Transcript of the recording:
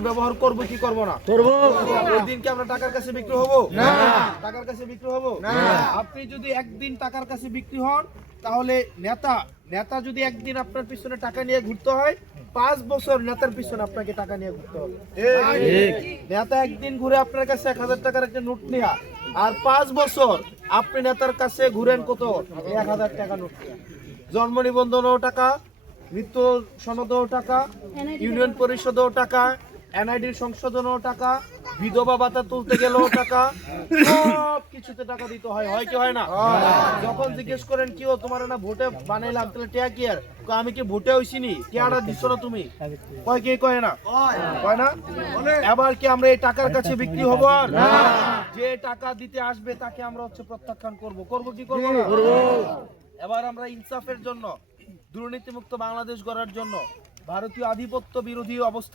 ব্যবহার করব কি করব না? করব। ওই দিন কি আমরা টাকার কাছে বিক্রি হব? না। টাকার কাছে বিক্রি হব? না। আপনি যদি একদিন টাকার কাছে বিক্রি হন তাহলে নেতা নেতা যদি একদিন আপনার পিছনে টাকা নিয়ে ঘুরতে হয় পাঁচ বছর নেতার পিছনে আপনাকে টাকা নিয়ে ঘুরতে হবে। নেতা একদিন ঘুরে আপনার কাছে এক হাজার টাকার একটা নোট নেয়া আর পাঁচ বছর আপনি নেতার কাছে ঘুরেন কত? এক হাজার টাকা নোট জন্ম নিবন্ধনও টাকা মৃত্যু সনদও টাকা ইউনিয়ন পরিষদও টাকা এনআইডির সংশোধনও টাকা বিধবা ভাতা তুলতে গেলেও টাকা সব কিছুতে টাকা দিতে হয় হয় কি হয় না? যখন জিজ্ঞেস করেন কি ও তোমার না ভোটে বানাইলাম তাহলে টিয়া কি আর? আমি কি ভোটে হইছিনি? কে আড়া দিচ্ছ না তুমি? কয় কে কয় না? কয় না? এবার কি আমরা এই টাকার কাছে বিক্রি হব আর? যে টাকা দিতে আসবে তাকে আমরা হচ্ছে প্রত্যাখ্যান করব। করব কি করব না? এবার আমরা ইনসাফের জন্য দুর্নীতিমুক্ত বাংলাদেশ গড়ার জন্য ভারতীয় আধিপত্য বিরোধী অবস্থান